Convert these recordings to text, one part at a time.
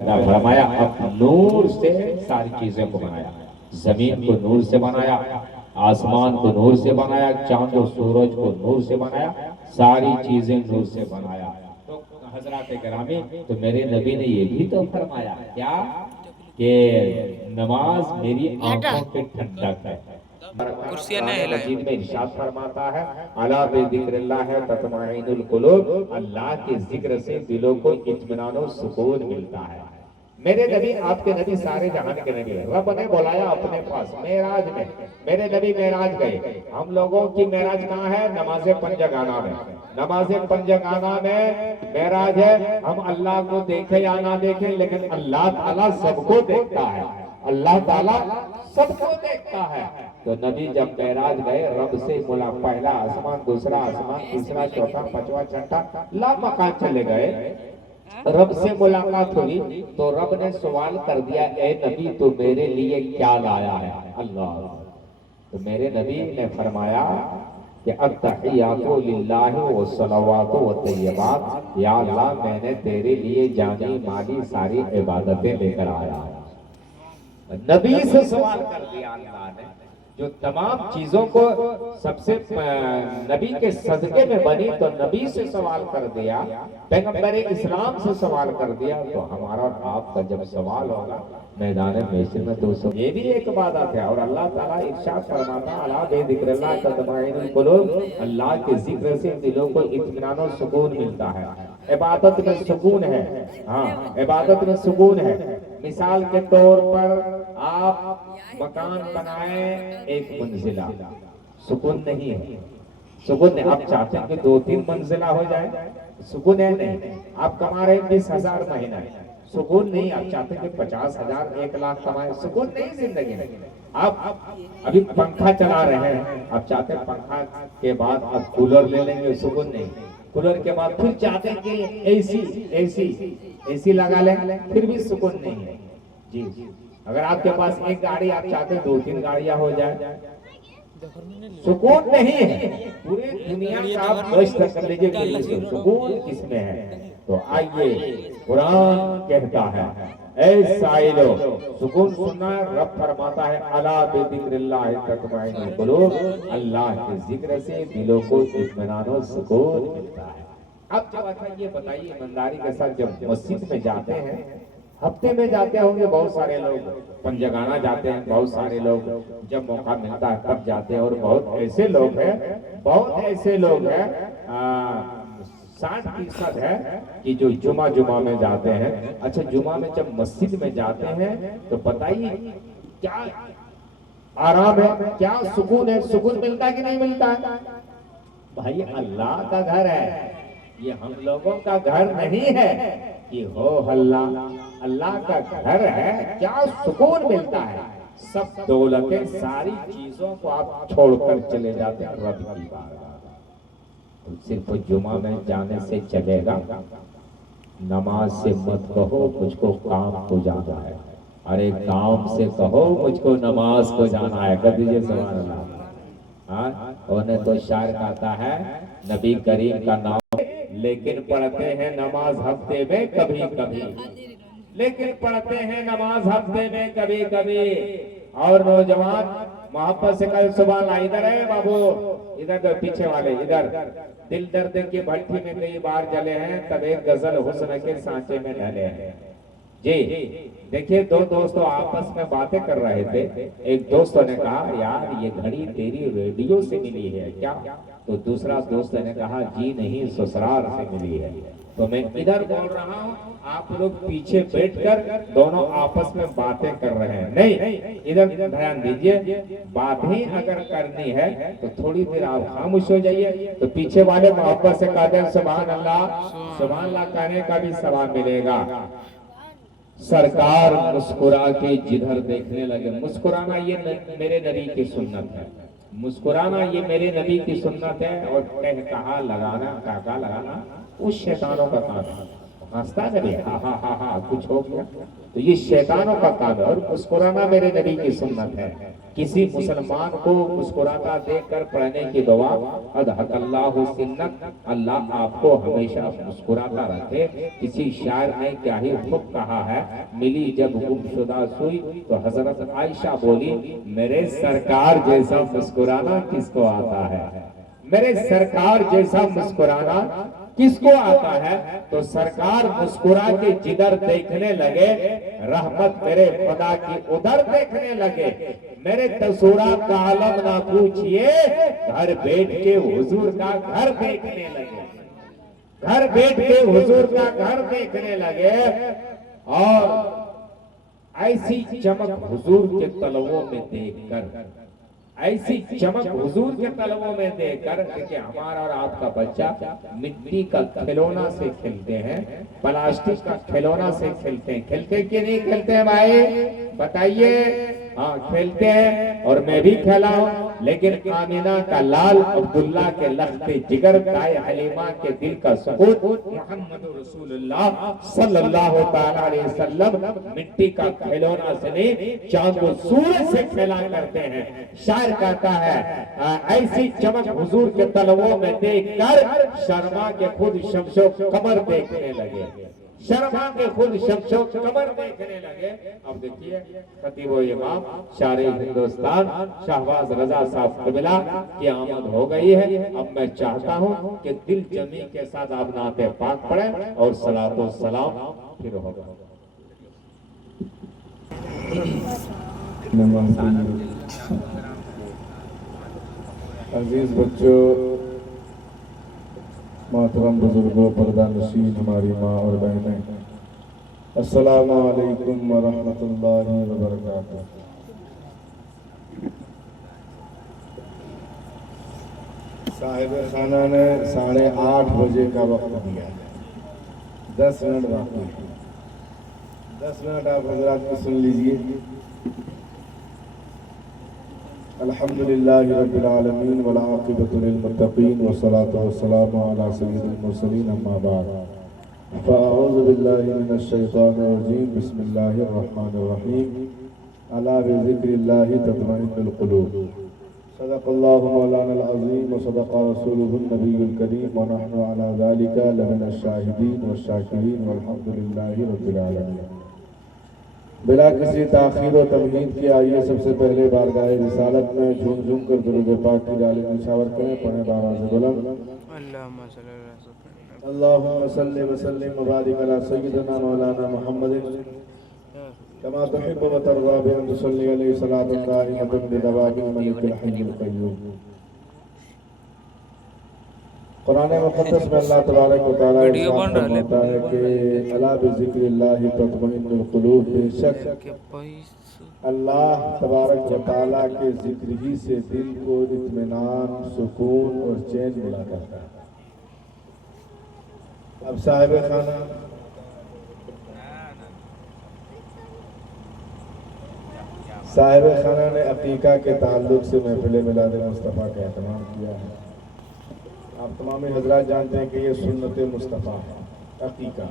फरमाया अब नूर से सारी चीजें को बनाया, जमीन को नूर से बनाया, आसमान को नूर से बनाया, चांद और सूरज को नूर से बनाया, सारी चीजें नूर से बनाया। तो हजरात गिरामी, तो मेरे नबी ने ये भी तो फरमाया क्या कि नमाज मेरी आंखों की ठंडक है। कुर्सियां न हिलाएं। मजीद में इरशाद फरमाता है अला बिज़िक्रिल्लाह तत्मइनुल कुलूब, अल्लाह के जिक्र से दिलों को इत्मीनान और सुकून मिलता है। मेरे नबी, आपके नबी सारे जहान के नबी है। रब ने बुलाया अपने पास मेराज में, मेरे नबी मेराज गए। हम लोगों की मेराज कहाँ है? नमाज़े पंजगाना में। नमाज़े पंजगाना में मेराज है। हम अल्लाह को देखे या ना देखे, लेकिन अल्लाह ताला सबको देखता है। अल्लाह ताला सबको देखता है। तो नबी जब मेराज गए, रब से बोला, पहला आसमान, दूसरा आसमान, तीसरा, चौथा, पांचवा, छठा, ला मकान चले गए। रब से मुलाकात हुई तो रब ने सवाल कर दिया, ए नबी तू मेरे लिए क्या लाया है? अल्लाह। तो मेरे नबी ने फरमाया कि अत्तहियातु लिल्लाहि व सलावातु व तय्यबात, या अल्लाह मैंने तेरे लिए जानी माली सारी इबादतें लेकर आया। नबी से सवाल कर दिया अल्लाह ने, जो तमाम चीजों को सबसे नबी के सदके में बनी, तो नबी से सवाल कर दिया, पैगंबर इस्लाम से सवाल कर दिया। तो हमारा और आपका जब सवाल होगा मैदान महशर में, तो ये भी एक इबादत है। और अल्लाह ताला इरशाद फरमाता है अला बिज़िक्रिल्लाह तत्मइनुल कुलूब, अल्लाह के जिक्र से दिलों को इत्मीनान और सुकून मिलता है। इबादत में सुकून है। हाँ, इबादत में सुकून है। मिसाल के तौर पर आप मकान बनाए एक मंजिला, सुकून नहीं है। सुकून नहीं। आप चाहते हैं कि 2-3 मंजिला हो जाए, सुकून है नहीं। आप कमा रहे 20,000 महीना, सुकून नहीं। आप चाहते हैं कि 50,000, 1,00,000 कमाए, सुकून नहीं जिंदगी में। आप अभी पंखा चला रहे हैं, आप चाहते हैं पंखा के बाद आप कूलर ले लेंगे, सुकून नहीं। कूलर के बाद फिर चाहते हैं कि एसी लगा लें, फिर भी सुकून नहीं है। जी, अगर आपके पास एक गाड़ी, आप चाहते हैं 2-3 गाड़ियां हो जाए, सुकून नहीं है। पूरे दुनिया का आप गश्त कर लीजिए, सुकून किसमें है? तो आइए, कुरान कहता है ऐ साइलो, सुकून सुनना। रब फरमाता है अला बिज़िक्रिल्लाह तत्मइनुल कुलूब, अल्लाह के जिक्र से दिलों को इत्मीनान और सुकून मिलता है। अब जब अच्छा ये बताइए, ईमानदारी के साथ जब मस्जिद में जाते हैं, हफ्ते में जाते होंगे बहुत सारे लोग, पंजगाना जाते हैं बहुत सारे लोग, जब मौका मिलता है तब जाते हैं। और बहुत ऐसे लोग हैं, बहुत ऐसे लोग हैं, 60% है कि जो जुमा में जाते हैं। अच्छा, जुमा में जब मस्जिद में जाते हैं तो बताइए क्या आराम है, क्या सुकून है? सुकून मिलता है कि नहीं मिलता है? भाई अल्लाह का घर है, ये हम लोगों का घर नहीं है कि हो हल्ला। अल्लाह का घर है, क्या सुकून मिलता है? सब दौलतें, सारी चीजों को आप छोड़कर चले जाते हैं रब की बारगाह। तो सिर्फ जुमा में जाने से चलेगा? नमाज से मत कहो मुझको काम को जाना है, अरे काम से कहो मुझको नमाज को जाना है। कर दीजिए सुभान अल्लाह। हाँ, उन्हें तो शायर कहता है नबी करीम का नाम, लेकिन पढ़ते हैं नमाज हफ्ते में कभी कभी, लेकिन पढ़ते हैं नमाज हफ्ते में कभी कभी। और नौजवान मोहब्बत से कल सुबह इधर है बाबू, इधर पीछे वाले इधर, दिल दर्द की भट्टी में कई बार जले हैं, तब एक गजल हुस्न के सांचे में ढले हैं। जी देखिए, दो दोस्तों आपस में बातें कर रहे थे। एक दोस्तों ने कहा यार ये घड़ी तेरी रेडियो से मिली है क्या? तो दूसरा दोस्त ने कहा जी नहीं, ससुराल से मिली है। तो मैं इधर बोल रहा हूँ, आप लोग पीछे बैठकर दोनों आपस में बातें कर रहे हैं। नहीं, इधर ध्यान दीजिए, बातें अगर करनी है तो थोड़ी देर आप खामोश हो जाइए। तो पीछे वाले मोहब्बत से कहते हैं सुभान अल्लाह कहने का भी सवाब मिलेगा। सरकार मुस्कुरा के जिधर देखने लगे, मुस्कुराना ये मेरे नबी की सुन्नत है। मुस्कुराना ये मेरे नबी की सुन्नत है। और कहा लगाना, काका लगाना उस शैतानों का काम है। हंसता नबी, हा कुछ हो गया, तो ये शैतानों का काम है। और मुस्कुराना मेरे नबी की सुन्नत है। کسی مسلمان کو مسکراتا دیکھ کر پڑھنے کی دعا اضحک اللہ سنک، اللہ آپ کو ہمیشہ مسکراتا رکھے۔ کسی شاعر نے کیا ہی خوب کہا ہے، ملی جب گم شدہ سوئی تو حضرت عائشہ بولی میرے سرکار جیسا مسکرانا کس کو آتا ہے، میرے سرکار جیسا مسکرانا کس کو آتا ہے؟ تو سرکار مسکرا کے جدھر دیکھنے لگے رحمت میرے خدا کی ادھر دیکھنے لگے۔ میرے تصورات کا عالم نہ پوچھئے، گھر بیٹھ کے حضور کا گھر دیکھنے لگے، گھر بیٹھ کے حضور کا گھر دیکھنے لگے، اور ایسی چمک حضور کے طلبوں میں دیکھ کر، ایسی چمک حضور کے طلبوں میں دیکھ کر کہ ہمارا اور آپ کا بچہ مٹی کا کھلونا سے کھیلتے ہیں، پلاسٹک کا کھلونا سے کھیلتے ہیں، کھیلتے کہ نہیں کھیلتے ہیں بھائی بتائیے؟ ہاں کھیلتے ہیں، اور میں بھی کھیلا ہوں، لیکن آمینہ کا لال عبداللہ کے لخت جگر، دائے حلیمہ کے دل کا سکون، محمد رسول اللہ صلی اللہ علیہ وسلم مٹی کا کھلونا سے نہیں چاند و سورج سے کھیلا کرتے ہیں۔ شاعر کہتا ہے ایسی چمک حضور کے طلبوں میں دیکھ کر شرما کے خود شمس و قمر دیکھنے لگے، شرما کے خود شمس و قمر دیکھنے لگے۔ اب دیکھیے خطیب و امام شارع ہندوستان شہباز رضا صاحب قبلہ کی آمد ہو گئی ہے۔ اب میں چاہتا ہوں کہ دل جمی کے ساتھ آپ نعت پاک پڑھیں اور صلاۃ و سلام پھر ہوگا۔ عزیز بچوں، محترم بزرگوں، پردہ نشین ہماری ماں اور بہنیں، السلام علیکم ورحمۃ اللہ وبرکاتہ۔ صاحب خانہ نے 8:30 بجے کا وقت دیا ہے، 10 منٹ باقی ہے، 10 منٹ آپ حضرات کو سن لیجئے۔ الحمدللہ رب العالمین والعاقبۃ للمتقین والصلاة والسلام علی سید المرسلین، اما بعد فاعوذ باللہ من الشیطان الرجیم، بسم اللہ الرحمن الرحیم، الا بذکر اللہ تطمئن القلوب، صدق اللہ مولانا العظیم وصدق رسولہ النبی الکریم، ونحن علی ذلک لمن الشاہدین والشاکرین والحمدللہ رب العالمین۔ بلا کسی تاخیر و تمہید کی آئیے سب سے پہلے بارگاہ رسالت میں جھوم جھوم کر درود پاک کی ڈالیں نشاور کریں، پڑھیں بارہ سے بلند اللہم صلی وسلم وبارک علی سیدنا مولانا محمد کما تحب و ترضی بان تصلی علیہ صلاۃ دائمۃ بدوام الملک الحی القیوم۔ قرآن مقدس میں اللہ تبارک و تعالیٰ ارشاد فرماتا ہے کہ الا بذکر اللہ تطمئن القلوب، بے شک اللہ تبارک و تعالیٰ کے ذکر ہی سے دل کو اطمینان، سکون اور چین ملا کرتا ہے۔ اب صاحب خانہ نے عقیقہ کے تعلق سے محفل میلاد مصطفیٰ کا اہتمام کیا ہے۔ آپ تمام حضرات جانتے ہیں کہ یہ سنت مصطفیٰ ہے، عقیقہ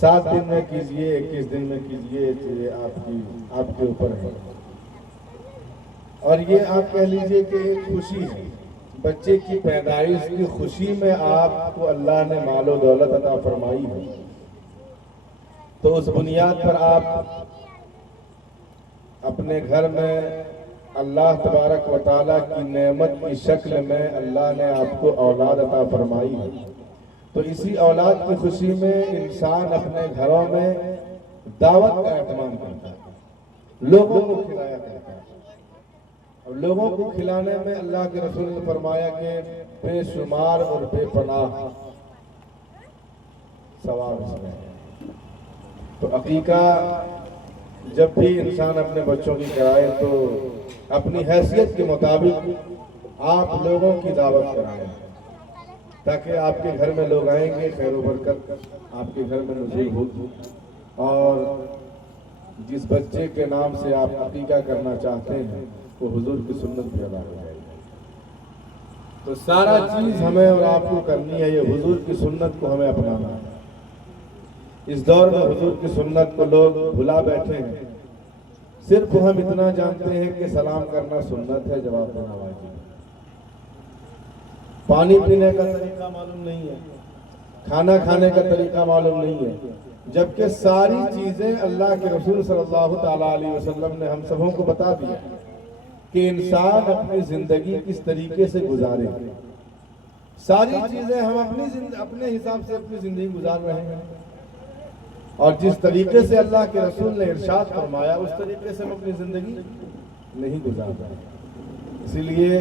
7 دن میں کیجئے، 21 دن میں کیجئے، یہ آپ کے اوپر ہے، اور یہ آپ کہہ لیجئے کہ ایک خوشی ہے، بچے کی پیدائش کی خوشی میں آپ کو اللہ نے مال و دولت عطا فرمائی ہے، تو اس بنیاد پر آپ اپنے گھر میں اللہ تبارک و تعالیٰ کی نعمت کی شکل میں اللہ نے آپ کو اولاد عطا فرمائی ہے، تو اسی اولاد کی خوشی میں انسان اپنے گھروں میں دعوت کا اہتمام کرتا ہے، لوگوں کو کھلایا کرتا ہے، اور لوگوں کو کھلانے میں اللہ کے رسول نے فرمایا کہ بے شمار اور بے پناہ ثواب اس میں ہے۔ تو عقیقہ جب بھی انسان اپنے بچوں کی کرائے تو اپنی حیثیت کے مطابق آپ لوگوں کی دعوت کرائیں، تاکہ آپ کے گھر میں لوگ آئیں گے، خیر و برکت آپ کے گھر میں نزول ہوگی، اور جس بچے کے نام سے آپ عقیقہ کرنا چاہتے ہیں وہ حضور کی سنت بھی ادا ہو جائے گی۔ تو سارا چیز ہمیں اور آپ کو کرنی ہے، یہ حضور کی سنت کو ہمیں اپنانا ہے۔ اس دور میں حضور کی سنت کو لوگ بھلا بیٹھے ہیں، صرف ہم اتنا جانتے ہیں کہ سلام کرنا سنت ہے، جواب دینا واجب ہے۔ پانی پینے کا طریقہ معلوم نہیں ہے، کھانا کھانے کا طریقہ معلوم نہیں ہے، جبکہ ساری چیزیں اللہ کے رسول صلی اللہ تعالیٰ علیہ وسلم نے ہم سبوں کو بتا دیا کہ انسان اپنی زندگی کس طریقے سے گزارے۔ ساری چیزیں ہم اپنے حساب سے اپنی زندگی گزار رہے ہیں، اور جس طریقے سے اللہ کے رسول نے ارشاد فرمایا اس طریقے سے ہم اپنی زندگی نہیں گزار رہے ہیں۔ اسی لیے